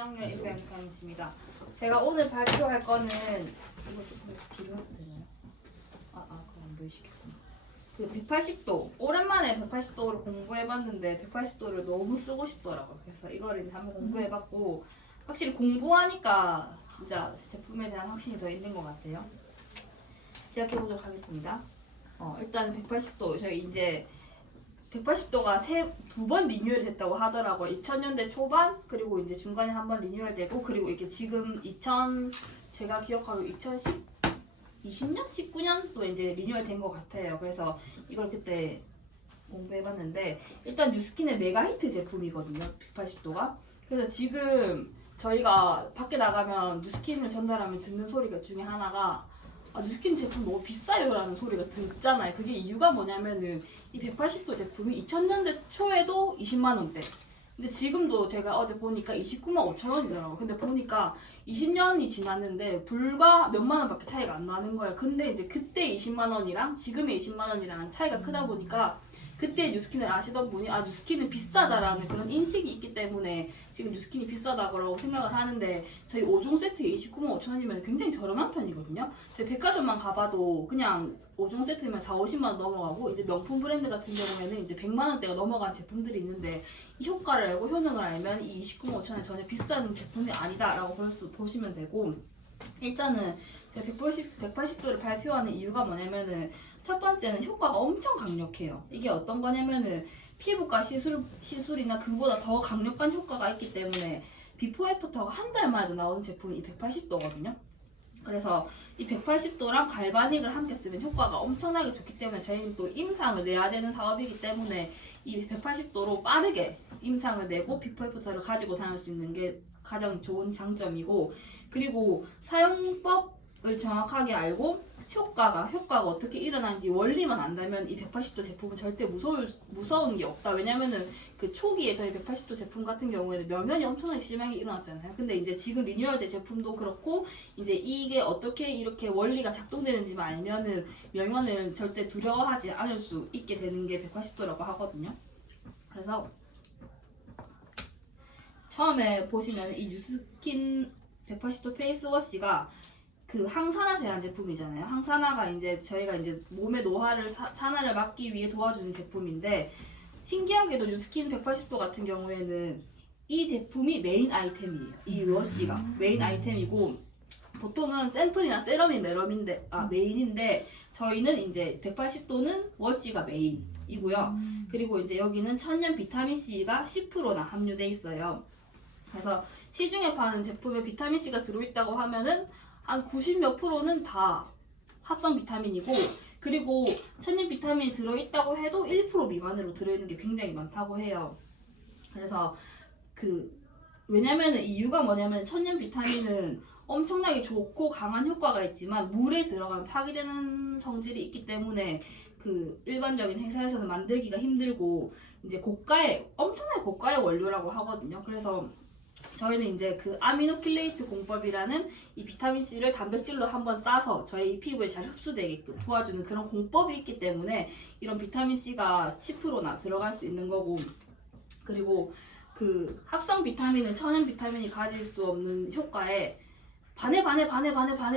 화장열 인벤트입니다. 제가 오늘 발표할 거는 이거 조금 뒤로 해도 되나요? 그럼 안 보이시겠구나. 그 180도 오랜만에 180도를 공부해봤는데 180도를 너무 쓰고 싶더라고요. 그래서 이거를 이제 한번 공부해봤고 확실히 공부하니까 진짜 제품에 대한 확신이 더 있는 것 같아요. 시작해보도록 하겠습니다. 일단 180도 저희 이제 180도가 두 번 리뉴얼 됐다고 하더라고요. 2000년대 초반 그리고 이제 중간에 한 번 리뉴얼 되고 그리고 이게 지금 제가 기억하고 2020년? 19년도 이제 리뉴얼 된 것 같아요. 그래서 이걸 그때 공부해봤는데 일단 뉴스킨의 메가히트 제품이거든요. 180도가. 그래서 지금 저희가 밖에 나가면 뉴스킨을 전달하면 듣는 소리가 중에 하나가 뉴스킨 제품 너무 비싸요 라는 소리가 듣잖아요. 그게 이유가 뭐냐면은 이 180도 제품이 2000년대 초에도 20만원대 근데 지금도 제가 어제 보니까 29만 5천 원이더라고요. 근데 보니까 20년이 지났는데 불과 몇만 원밖에 차이가 안 나는 거예요. 근데 이제 그때 20만 원이랑 지금의 20만 원이랑 차이가 크다 보니까 그때 뉴스킨을 아시던 분이 뉴스킨은 비싸다라는 그런 인식이 있기 때문에 지금 뉴스킨이 비싸다고 생각을 하는데 저희 5종 세트에 29만 5천 원이면 굉장히 저렴한 편이거든요. 저희 백화점만 가봐도 그냥 5종 세트면 4, 50만 원 넘어가고 이제 명품 브랜드 같은 경우에는 이제 100만 원대가 넘어간 제품들이 있는데 이 효과를 알고 효능을 알면 이 29만 5천 원 전혀 비싼 제품이 아니다라고 보시면 되고 일단은 제가 180도를 발표하는 이유가 뭐냐면은 첫 번째는 효과가 엄청 강력해요. 이게 어떤 거냐면은 피부과 시술이나 그보다 더 강력한 효과가 있기 때문에 비포 애프터가 한 달 만에도 나오는 제품이 이 180도거든요. 그래서 이 180도랑 갈바닉을 함께 쓰면 효과가 엄청나게 좋기 때문에 저희는 또 임상을 내야 되는 사업이기 때문에 이 180도로 빠르게 임상을 내고 비포 애프터를 가지고 다닐 수 있는 게 가장 좋은 장점이고 그리고 사용법을 정확하게 알고 효과가 어떻게 일어나는지 원리만 안다면 이 180도 제품은 절대 무서운 게 없다. 왜냐면은 그 초기에 저희 180도 제품 같은 경우에는 명현이 엄청나게 심하게 일어났잖아요. 근데 이제 지금 리뉴얼된 제품도 그렇고 이제 이게 어떻게 이렇게 원리가 작동되는지만 알면은 명현을 절대 두려워하지 않을 수 있게 되는 게 180도라고 하거든요. 그래서 처음에 보시면 이 뉴스킨 180도 페이스워시가 그 항산화 제한 제품이잖아요. 항산화가 이제 저희가 이제 몸의 산화를 막기 위해 도와주는 제품인데 신기하게도 뉴스킨 180도 같은 경우에는 이 제품이 메인 아이템이에요. 이 워시가 메인 아이템이고 보통은 샘플이나 세럼이 메인인데 저희는 이제 180도는 워시가 메인이고요. 그리고 이제 여기는 천연 비타민 C가 10%나 함유돼 있어요. 그래서 시중에 파는 제품에 비타민 C가 들어있다고 하면은 한 90몇 프로는 다 합성 비타민이고 그리고 천연 비타민이 들어있다고 해도 1% 미만으로 들어있는 게 굉장히 많다고 해요. 그래서 왜냐면은 이유가 뭐냐면 천연 비타민은 엄청나게 좋고 강한 효과가 있지만 물에 들어가면 파괴되는 성질이 있기 때문에 일반적인 회사에서는 만들기가 힘들고 이제 엄청나게 고가의 원료라고 하거든요. 그래서 저희는 이제 아미노킬레이트 공법이라는 이 비타민C를 단백질로 한번 싸서 저희 피부에 잘 흡수되게끔 도와주는 그런 공법이 있기 때문에 이런 비타민C가 10%나 들어갈 수 있는 거고 그리고 합성 비타민은 천연 비타민이 가질 수 없는 효과에 반의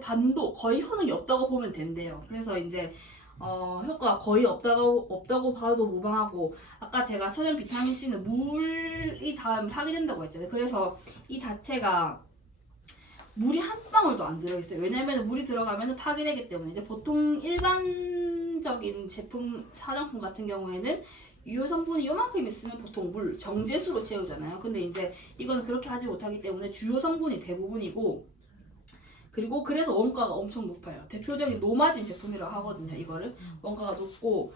반도 거의 효능이 없다고 보면 된대요. 그래서 이제 효과가 거의 없다고 봐도 무방하고 아까 제가 천연 비타민C는 물이 닿으면 파괴된다고 했잖아요. 그래서 이 자체가 물이 한 방울도 안 들어있어요. 왜냐면 물이 들어가면 파괴되기 때문에 이제 보통 일반적인 화장품 같은 경우에는 유효 성분이 요만큼 있으면 보통 정제수로 채우잖아요. 근데 이제 이거는 그렇게 하지 못하기 때문에 주요 성분이 대부분이고 그리고 그래서 원가가 엄청 높아요. 대표적인 노마진 제품이라고 하거든요. 이거를 원가가 높고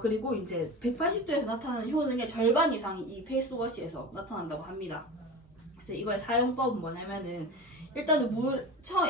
그리고 이제 180도에서 나타나는 효능의 절반 이상이 이 페이스워시에서 나타난다고 합니다. 그래서 이거의 사용법은 뭐냐면은 일단은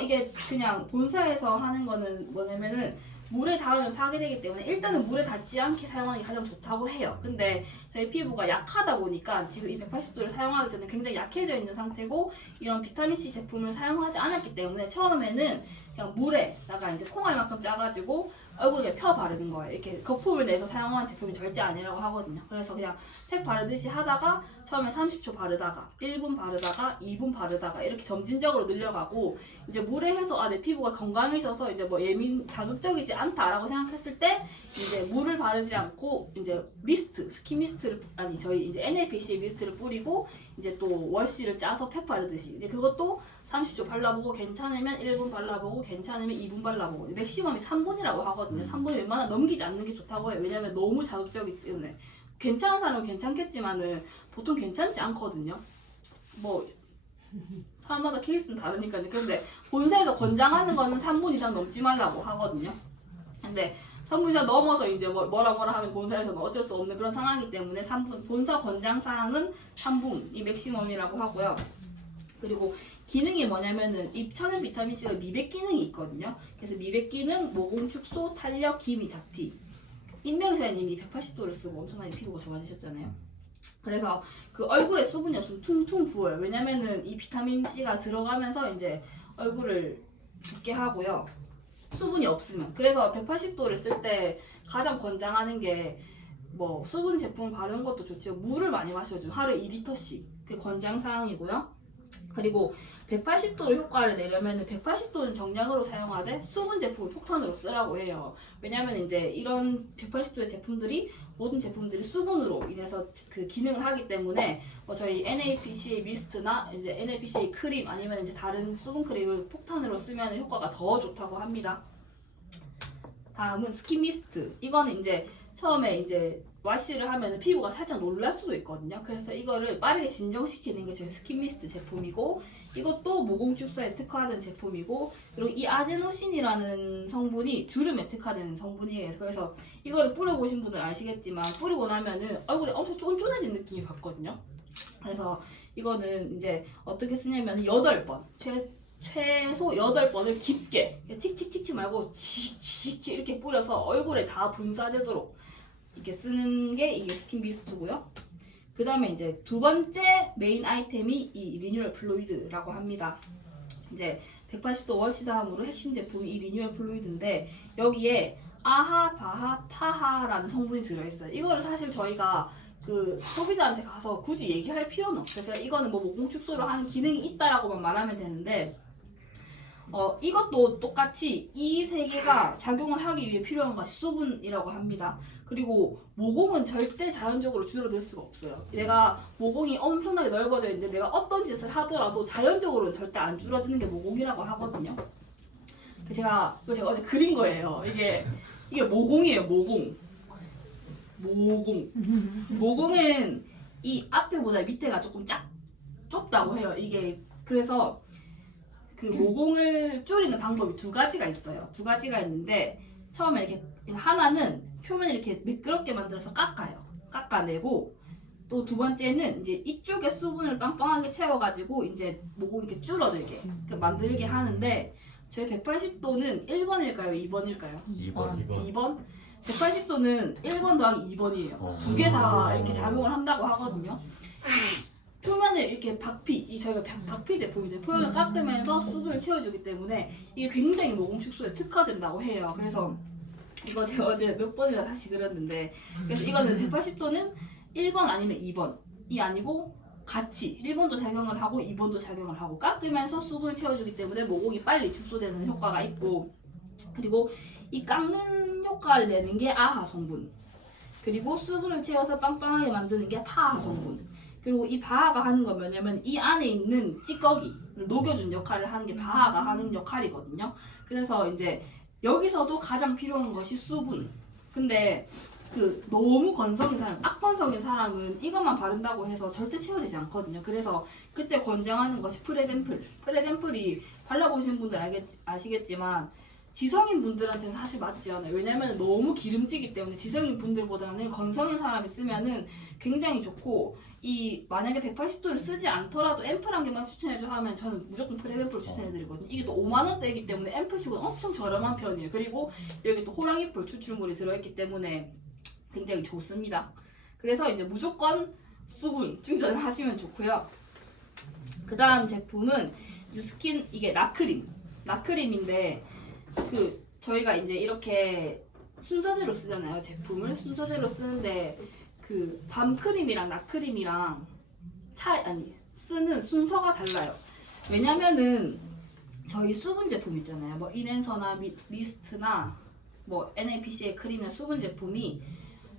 이게 그냥 본사에서 하는 거는 뭐냐면은 물에 닿으면 파괴되기 때문에 일단은 물에 닿지 않게 사용하는 게 가장 좋다고 해요. 근데 저희 피부가 약하다 보니까 지금 이 180도를 사용하기 전에 굉장히 약해져 있는 상태고 이런 비타민C 제품을 사용하지 않았기 때문에 처음에는 그냥 물에다가 이제 콩알만큼 짜가지고 얼굴에 펴 바르는 거예요. 이렇게 거품을 내서 사용하는 제품이 절대 아니라고 하거든요. 그래서 그냥 팩 바르듯이 하다가 처음에 30초 바르다가 1분 바르다가 2분 바르다가 이렇게 점진적으로 늘려가고 이제 물에 해서 아, 내 피부가 건강해져서 이제 뭐 자극적이지 않다라고 생각했을 때 이제 물을 바르지 않고 이제 미스트, 스킨 미스트를 아니 저희 이제 NAPC 미스트를 뿌리고 이제 또 워시를 짜서 팩 바르듯이 이제 그것도 30초 발라보고 괜찮으면 1분 발라보고 괜찮으면 2분 발라보고 맥시멈이 3분이라고 하거든요. 3분이 웬만하면 넘기지 않는 게 좋다고 해요. 왜냐면 너무 자극적이기 때문에 괜찮은 사람은 괜찮겠지만은 보통 괜찮지 않거든요. 뭐 사람마다 케이스는 다르니까요. 근데 본사에서 권장하는 거는 3분 이상 넘지 말라고 하거든요. 근데 3분 이상 넘어서 이제 뭐라 하면 본사에서는 어쩔 수 없는 그런 상황이기 때문에 3분 본사 권장 사항은 3분이 맥시멈이라고 하고요. 그리고 기능이 뭐냐면은 이 천연 비타민 C가 미백 기능이 있거든요. 그래서 미백 기능, 모공 축소, 탄력, 기미, 잡티. 임명사님이 180도를 쓰고 엄청나게 피부가 좋아지셨잖아요. 그래서 그 얼굴에 수분이 없으면 퉁퉁 부어요. 왜냐면은 이 비타민 C가 들어가면서 이제 얼굴을 붓게 하고요. 수분이 없으면. 그래서 180도를 쓸 때 가장 권장하는 게 뭐 수분 제품 바르는 것도 좋지만 물을 많이 마셔줘. 하루에 2리터씩. 그게 권장 사항이고요. 그리고 180도로 효과를 내려면 180도는 정량으로 사용하되 수분 제품을 폭탄으로 쓰라고 해요. 왜냐면 이제 이런 180도의 제품들이 모든 제품들이 수분으로 인해서 그 기능을 하기 때문에 뭐 저희 NAPCA 미스트나 이제 NAPCA 크림 아니면 이제 다른 수분 크림을 폭탄으로 쓰면 효과가 더 좋다고 합니다. 다음은 스킨 미스트. 이거는 이제 처음에 이제 와시를 하면 피부가 살짝 놀랄 수도 있거든요. 그래서 이거를 빠르게 진정시키는 게 저희 스킨 미스트 제품이고 이것도 모공 축소에 특화된 제품이고 그리고 이 아데노신이라는 성분이 주름에 특화된 성분이에요. 그래서 이거를 뿌려보신 분들 아시겠지만 뿌리고 나면은 얼굴이 엄청 쫀쫀해진 느낌이 받거든요. 그래서 이거는 이제 어떻게 쓰냐면 8번 최소 8번을 깊게 칙칙칙칙 말고 칙칙칙 이렇게 뿌려서 얼굴에 다 분사되도록 이렇게 쓰는 게 이게 스킨 미스트고요. 그 다음에 이제 두 번째 메인 아이템이 이 리뉴얼 플루이드라고 합니다. 이제 180도 워시 다음으로 핵심 제품이 이 리뉴얼 플루이드인데 여기에 아하, 바하, 파하라는 성분이 들어있어요. 이거를 사실 저희가 그 소비자한테 가서 굳이 얘기할 필요는 없어요. 그냥 이거는 뭐 모공 축소를 하는 기능이 있다라고만 말하면 되는데 이것도 똑같이 이 세 개가 작용을 하기 위해 필요한 것이 수분이라고 합니다. 그리고 모공은 절대 자연적으로 줄어들 수가 없어요. 내가 모공이 엄청나게 넓어져 있는데 내가 어떤 짓을 하더라도 자연적으로는 절대 안 줄어드는 게 모공이라고 하거든요. 제가 어제 그린 거예요. 이게 모공이에요. 모공은 이 앞에보다 밑에가 조금 좁다고 해요. 이게 그래서 그 모공을 줄이는 방법이 두 가지가 있어요. 두 가지가 있는데 처음에 이렇게 하나는 표면을 이렇게 매끄럽게 만들어서 깎아내고 또 두 번째는 이제 이쪽에 수분을 빵빵하게 채워가지고 이제 모공이 이렇게 줄어들게 만들게 하는데 저희 180도는 1번일까요? 2번일까요? 2번? 180도는 1번 더하기 2번이에요. 두 개 다 이렇게 작용을 한다고 하거든요. 표면을 이렇게 저희가 박피 제품이죠. 표면을 깎으면서 수분을 채워주기 때문에 이게 굉장히 모공 축소에 특화된다고 해요. 그래서 이거 제가 어제 몇 번이나 다시 그렸는데 그래서 이거는 180도는 1번 아니면 2번이 아니고 같이 1번도 작용을 하고 2번도 작용을 하고 깎으면서 수분을 채워주기 때문에 모공이 빨리 축소되는 효과가 있고 그리고 이 깎는 효과를 내는 게 아하 성분 그리고 수분을 채워서 빵빵하게 만드는 게 파하 성분 그리고 이 바하가 하는 건 뭐냐면 이 안에 있는 찌꺼기를 녹여준 역할을 하는 게 바하가 하는 역할이거든요. 그래서 이제 여기서도 가장 필요한 것이 수분. 근데 그 너무 건성인 사람, 악건성인 사람은 이것만 바른다고 해서 절대 채워지지 않거든요. 그래서 그때 권장하는 것이 프레덴플. 프레덴플이 발라보신 분들 아시겠지만 지성인 분들한테는 사실 맞지 않아요. 왜냐면 너무 기름지기 때문에 지성인 분들보다는 건성인 사람이 쓰면은 굉장히 좋고 만약에 180도를 쓰지 않더라도 앰플 한 개만 추천해줘 하면 저는 무조건 프레덴플을 추천해드리거든요. 이게 또 5만원대이기 때문에 앰플치고는 엄청 저렴한 편이에요. 그리고 여기 또 호랑이풀 추출물이 들어있기 때문에 굉장히 좋습니다. 그래서 이제 무조건 수분 충전을 하시면 좋고요. 그 다음 제품은 유스킨 이게 라크림인데 저희가 이제 이렇게 순서대로 쓰잖아요. 제품을 순서대로 쓰는데 그 밤크림이랑 낮크림이랑 쓰는 순서가 달라요. 왜냐면은 저희 수분 제품 있잖아요. 뭐 인앤서나 미스트나 뭐 NAPC의 크림이나 수분 제품이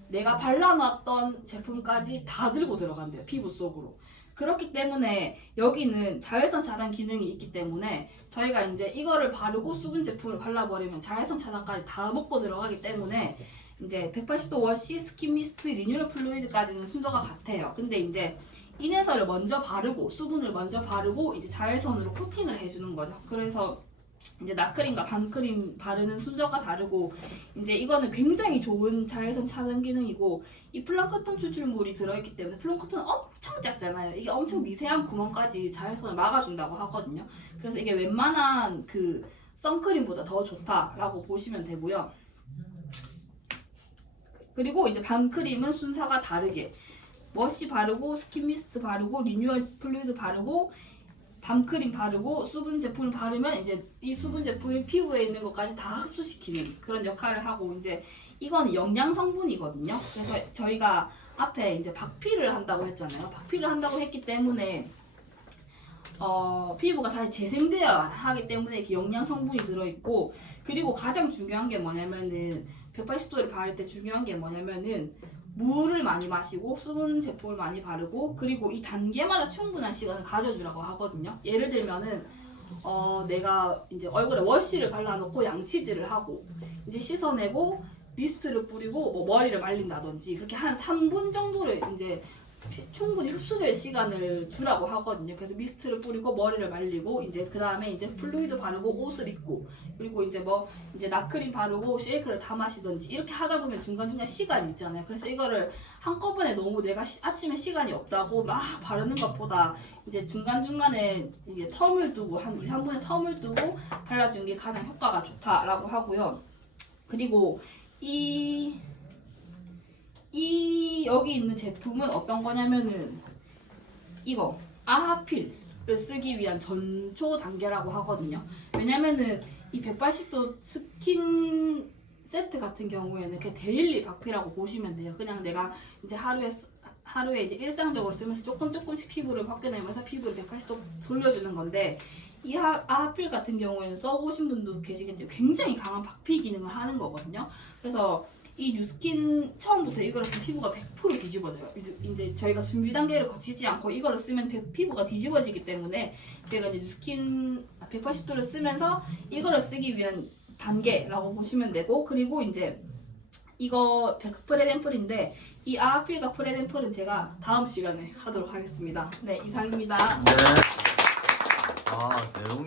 내가 발라놨던 제품까지 다 들고 들어간대요. 피부 속으로. 그렇기 때문에 여기는 자외선 차단 기능이 있기 때문에 저희가 이제 이거를 바르고 수분 제품을 발라버리면 자외선 차단까지 다 먹고 들어가기 때문에 이제 180도 워시, 스킨 미스트, 리뉴럴 플루이드까지는 순서가 같아요. 근데 이제 인해서를 먼저 바르고 수분을 먼저 바르고 이제 자외선으로 코팅을 해주는 거죠. 그래서 이제 낮크림과 밤크림 바르는 순서가 다르고 이제 이거는 굉장히 좋은 자외선 차단 기능이고 이 플랑크톤 추출물이 들어있기 때문에 플랑크톤은 엄청 작잖아요. 이게 엄청 미세한 구멍까지 자외선을 막아준다고 하거든요. 그래서 이게 웬만한 그 선크림보다 더 좋다라고 보시면 되고요. 그리고 이제 밤크림은 순서가 다르게 워시 바르고 스킨 미스트 바르고 리뉴얼 플루이드 바르고 밤크림 바르고 수분 제품을 바르면 이제 이 수분 제품이 피부에 있는 것까지 다 흡수시키는 그런 역할을 하고 이제 이건 영양 성분이거든요. 그래서 저희가 앞에 이제 박피를 한다고 했잖아요. 박피를 한다고 했기 때문에 피부가 다시 재생되어야 하기 때문에 이렇게 영양 성분이 들어있고 그리고 가장 중요한 게 뭐냐면은 180도를 바를 때 중요한 게 뭐냐면은 물을 많이 마시고 수분 제품을 많이 바르고 그리고 이 단계마다 충분한 시간을 가져주라고 하거든요. 예를 들면은 내가 이제 얼굴에 워시를 발라놓고 양치질을 하고 이제 씻어내고 미스트를 뿌리고 뭐 머리를 말린다든지 그렇게 한 3분 정도를 이제 충분히 흡수될 시간을 주라고 하거든요. 그래서 미스트를 뿌리고 머리를 말리고 이제 그 다음에 이제 플루이드 바르고 옷을 입고 그리고 이제 뭐 이제 나크림 바르고 쉐이크를 다 마시든지 이렇게 하다 보면 중간중간 시간이 있잖아요. 그래서 이거를 한꺼번에 너무 내가 아침에 시간이 없다고 막 바르는 것보다 이제 중간중간에 이게 텀을 두고 한 2, 3분의 텀을 두고 발라주는 게 가장 효과가 좋다라고 하고요. 그리고 여기 있는 제품은 어떤 거냐면은 이거 아하필을 쓰기 위한 전초 단계라고 하거든요. 왜냐면은 이 180도 스킨 세트 같은 경우에는 그냥 데일리 박피라고 보시면 돼요. 그냥 내가 이제 하루에 이제 일상적으로 쓰면서 조금씩 피부를 벗겨내면서 피부를 180도 돌려주는 건데 이 아하필 같은 경우에는 써보신 분도 계시겠지만 굉장히 강한 박피 기능을 하는 거거든요. 그래서 이 뉴스킨 처음부터 이거를 쓰면 피부가 100% 뒤집어져요. 이제 저희가 준비 단계를 거치지 않고 이거를 쓰면 피부가 뒤집어지기 때문에 제가 이제 뉴스킨 180도를 쓰면서 이거를 쓰기 위한 단계라고 보시면 되고 그리고 이제 이거 프레덴플인데 이 아필과 프레덴플은 제가 다음 시간에 하도록 하겠습니다. 네, 이상입니다. 네. 아, 내용이